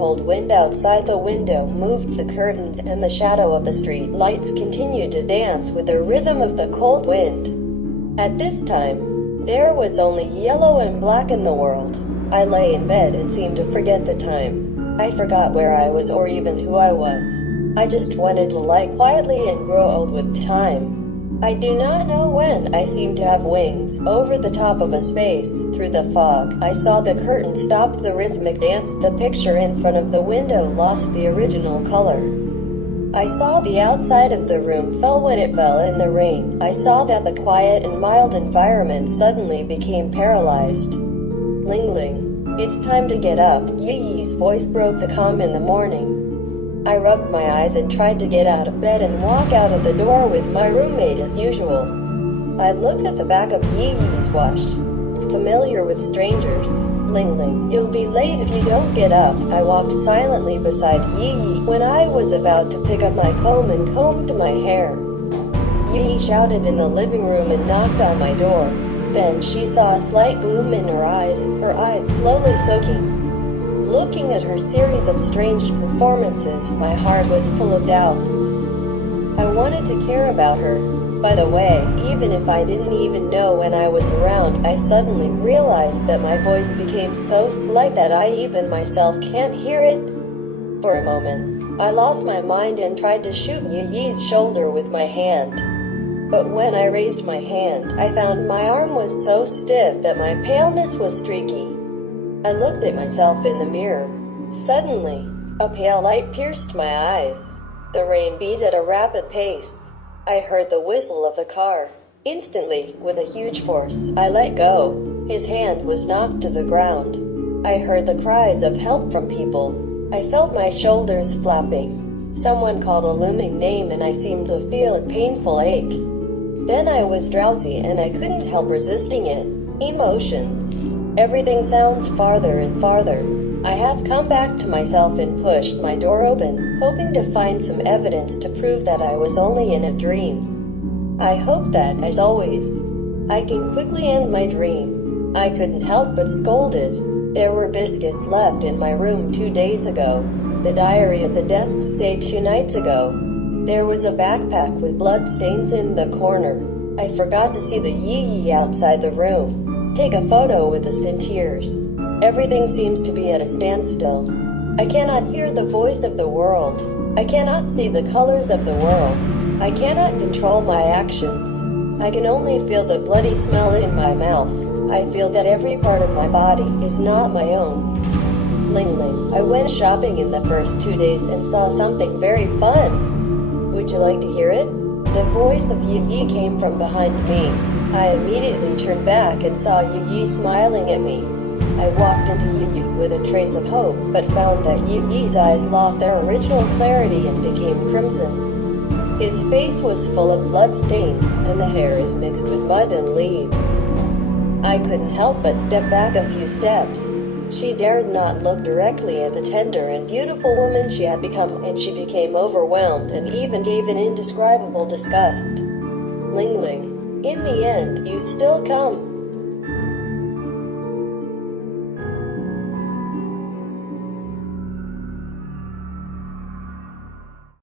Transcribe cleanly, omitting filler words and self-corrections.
cold wind outside the window moved the curtains, and the shadow of the street lights continued to dance with the rhythm of the cold wind. At this time, there was only yellow and black in the world. I lay in bed and seemed to forget the time. I forgot where I was or even who I was. I just wanted to lie quietly and grow old with time. I do not know when I seemed to have wings. Over the top of a space, through the fog, I saw the curtain stop the rhythmic dance. The picture in front of the window lost the original color. I saw the outside of the room fell when it fell in the rain. I saw that the quiet and mild environment suddenly became paralyzed. Lingling. It's time to get up. Yiyi's voice broke the calm in the morning. I rubbed my eyes and tried to get out of bed and walk out of the door with my roommate as usual. I looked at the back of Yiyi's watch. Familiar with strangers. Lingling, you'll be late if you don't get up. I walked silently beside Yiyi when I was about to pick up my comb and combed my hair. Yiyi shouted in the living room and knocked on my door. Then she saw a slight gloom in her eyes slowly soaking. Looking at her series of strange performances, my heart was full of doubts. I wanted to care about her. By the way, even if I didn't even know when I was around, I suddenly realized that my voice became so slight that I even myself can't hear it. For a moment, I lost my mind and tried to shoot Yiyi's shoulder with my hand. But when I raised my hand, I found my arm was so stiff that my paleness was streaky. I looked at myself in the mirror. Suddenly, a pale light pierced my eyes. The rain beat at a rapid pace. I heard the whistle of the car. Instantly, with a huge force, I let go. His hand was knocked to the ground. I heard the cries of help from people. I felt my shoulders flapping. Someone called a looming name and I seemed to feel a painful ache. Then I was drowsy and I couldn't help resisting it. Emotions. Everything sounds farther and farther. I have come back to myself and pushed my door open, hoping to find some evidence to prove that I was only in a dream. I hope that, as always, I can quickly end my dream. I couldn't help but scolded. There were biscuits left in my room 2 days ago. The diary at the desk stayed 2 nights ago. There was a backpack with blood stains in the corner. I forgot to see the Yiyi outside the room. Take a photo with us in tears. Everything seems to be at a standstill. I cannot hear the voice of the world. I cannot see the colors of the world. I cannot control my actions. I can only feel the bloody smell in my mouth. I feel that every part of my body is not my own. Lingling. I went shopping in the first 2 days and saw something very fun. Would you like to hear it? The voice of Yiyi came from behind me. I immediately turned back and saw Yiyi smiling at me. I walked into Yiyi with a trace of hope, but found that Yiyi's eyes lost their original clarity and became crimson. His face was full of blood stains, and the hair is mixed with mud and leaves. I couldn't help but step back a few steps. She dared not look directly at the tender and beautiful woman she had become, and she became overwhelmed and even gave an indescribable disgust. Lingling. In the end, you still come.